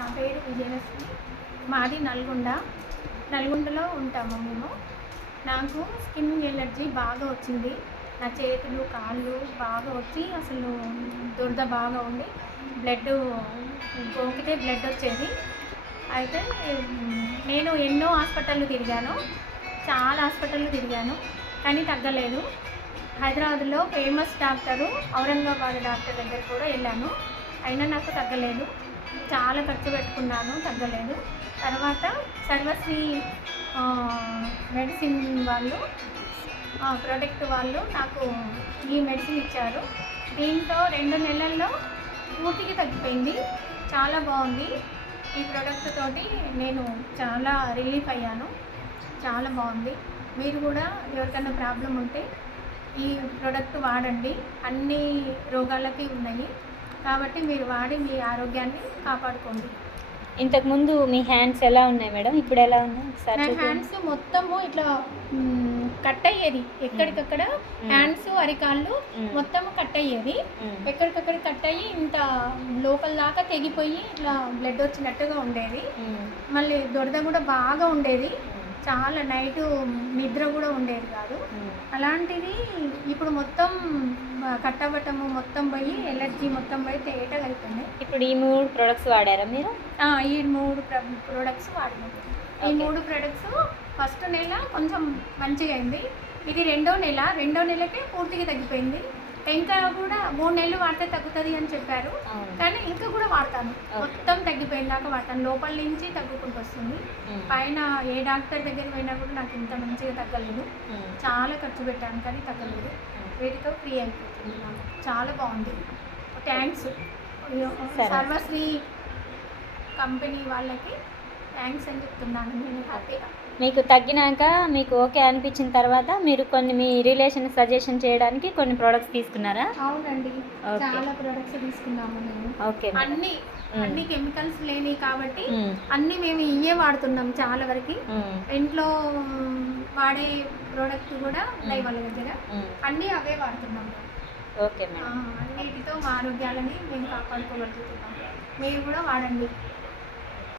నా పేరు విజయలక్ష్మి. మాది నల్గొండ. నల్గొండలో ఉంటాము మేము. నాకు స్కిన్ ఎలర్జీ బాగా వచ్చింది. నా చేతులు, కాళ్ళు బాగా వచ్చి అసలు దురద బాగా ఉండి గోకితే బ్లడ్ వచ్చేది. అయితే నేను ఎన్నో హాస్పిటళ్ళు తిరిగాను. చాలా హాస్పిటళ్ళు తిరిగాను. కానీ తగ్గలేదు. హైదరాబాద్లో ఫేమస్ డాక్టరు ఔరంగాబాద్ డాక్టర్ దగ్గర కూడా వెళ్ళాను. అయినా నాకు తగ్గలేదు. చాలా ఖర్చు పెట్టుకున్నాను, తగ్గలేదు. తర్వాత సర్వశ్రీ మెడిసిన్ వాళ్ళు ప్రోడక్ట్ వాళ్ళు నాకు ఈ మెడిసిన్ ఇచ్చారు. దీంతో 2 నెలల్లో పూర్తిగా తగ్గిపోయింది. చాలా బాగుంది. ఈ ప్రోడక్ట్ తోటి నేను చాలా రిలీఫ్ అయ్యాను. చాలా బాగుంది. మీరు కూడా ఎవరికైనా ప్రాబ్లం ఉంటే ఈ ప్రోడక్ట్ వాడండి. అన్ని రోగాలకి ఉన్నాయి కాబట్టి మీరు వాడి మీ ఆరోగ్యాన్ని కాపాడుకోండి. ఇంతకుముందు మీ హ్యాండ్స్ ఎలా ఉన్నాయి మేడం? ఇప్పుడు ఎలా ఉన్నాయి? నా హ్యాండ్స్ మొత్తము ఇట్లా కట్ అయ్యేది. ఎక్కడికక్కడ హ్యాండ్స్, అరికాళ్ళు మొత్తం కట్ అయ్యేది. ఎక్కడికక్కడ కట్ అయ్యి ఇంత లోపల దాకా తెగిపోయి ఇట్లా బ్లడ్ వచ్చినట్టుగా ఉండేది. మళ్ళీ దురద కూడా బాగా ఉండేది. చాలా నైటు నిద్ర కూడా ఉండేది కాదు. అలాంటిది ఇప్పుడు మొత్తం కట్ అవ్వటము మొత్తం పోయి ఎలర్జీ మొత్తం పోయి తేటగా అయిపోయింది. ఇప్పుడు ఈ 3 ప్రొడక్ట్స్ వాడారా మీరు? ఈ 3 ప్రొడక్ట్స్ వాడినాం. ఈ 3 ప్రొడక్ట్స్ ఫస్ట్ నెల కొంచెం మంచిగా అయింది. ఇది రెండో నెలకే పూర్తిగా తగ్గిపోయింది. ఇంకా కూడా 3 నెలలు వాడితే తగ్గుతుంది అని చెప్పారు. కానీ ఇంకా కూడా వాడతాను. మొత్తం తగ్గిపోయిన దాకా వాడతాను. లోపల నుంచి తగ్గుకుంటూ వస్తుంది. పైన ఏ డాక్టర్ దగ్గర పోయినా కూడా నాకు ఇంత మంచిగా తగ్గలేదు. చాలా ఖర్చు పెట్టాను కానీ తగ్గలేదు. వీటితో ఫ్రీ అయిపోతుంది. నాకు చాలా బాగుంది. థ్యాంక్స్. సర్వశ్రీ కంపెనీ వాళ్ళకి థ్యాంక్స్ అని చెప్తున్నాను. నేను హ్యాపీగా. మీకు తగ్గినాక మీకు ఓకే అనిపించిన తర్వాత మీరు కొన్ని మీ రిలేషన్ సజెషన్ చేయడానికి కొన్ని ప్రోడక్ట్స్ తీసుకున్నారా? అవునండి, చాలా ప్రొడక్ట్స్ తీసుకున్నాము మేము. ఓకే. అన్ని కెమికల్స్ లేని కాబట్టి అన్ని మేము ఇవే వాడుతున్నాం. చాలా వరకు ఇంట్లో వాడే ప్రోడక్ట్ కూడా ఉన్నాయి వాళ్ళ దగ్గర. అన్నీ అవే వాడుతున్నాం. Okay madam. అన్నిటితో మా ఆరోగ్యాలని మేము కాపాడుకోగలుగుతున్నాం. మీరు కూడా వాడండి.